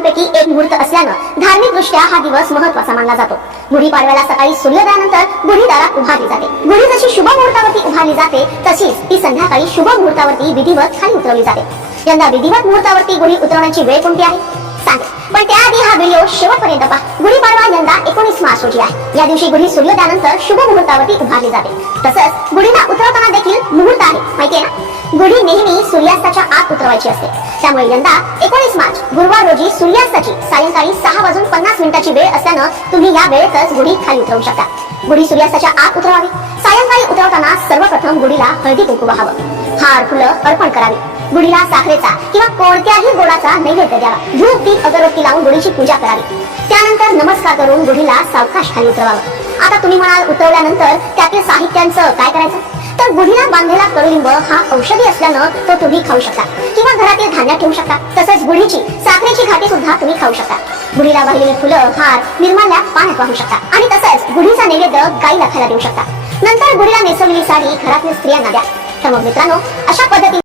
मुहूर्तांपैकी एक मुहूर्त असल्यानं धार्मिक दृष्ट्या हा दिवस महत्त्वाचा मानला जातो। गुढीपाडव्याला सकाळी सूर्योदयानंतर गुढी दारात उभारली जाते। गुढी जशी शुभ मुहूर्तावरती उभारली जाते तशीच ती संध्याकाळी शुभ मुहूर्तावरती विधिवत खाली उतरवली जाते। यंदा विधिवत मुहूर्तावरती गुढी उतरवण्याची वेळ कोणती आहे सांग, पण त्याआधी हा व्हिडिओ शेवटपर्यंत पहा। गुढीपाडवा यंदा 19 मार्च रोजी आहे। या दिवशी गुढी सूर्योदयानंतर शुभ मुहूर्तावरती उभारली जाते। तसंच गुढीला उतरवताना देखील मुहूर्त आहे, माहितीये ना? गुढी नेहमी सूर्यास्ताच्या आत उतरवायची असते। त्यामुळे यंदा 19 मार्च गुरुवार रोजी सूर्यास्ताची सायंकाळी 6:50 वेळ असल्यानं तुम्ही या वेळेतच गुढी खाली उतरवू शकता। गुढी सूर्यास्ताच्या आत उतरवावी। सायंकाळी उतरवताना सर्वप्रथम गुढीला हळदी कुंकू वाहावं, हार फुलं अर्पण करावी। गुढीला साखरेचा किंवा कोणत्याही गोडाचा नैवेद्य द्यावा। धूप दीप अगरबत्ती लावून गुढीची पूजा करावी। त्यानंतर नमस्कार करून गुढीला सावकाश खाली उतरवावं। आता तुम्ही म्हणाल उतरवल्यानंतर त्यातील साहित्यांचं काय करायचं? तर गुढीला बांधलेला कडुलिंब हा औषधी असल्यानं तो तुम्ही खाऊ शकता किंवा घरातील धान्यात ठेवू शकता। तसंच गुढीची साखरेची घाटी सुद्धा तुम्ही खाऊ शकता। गुढीला वाहिलेली फुलं हार निर्माल्या पाण्यात वाहू शकता आणि तसंच गुढीचा नैवेद्य गाईला खायला देऊ शकता। नंतर गुढीला नेसवलेली साडी घरातील स्त्रियांना द्या। तर मग मित्रांनो, अशा पद्धतीने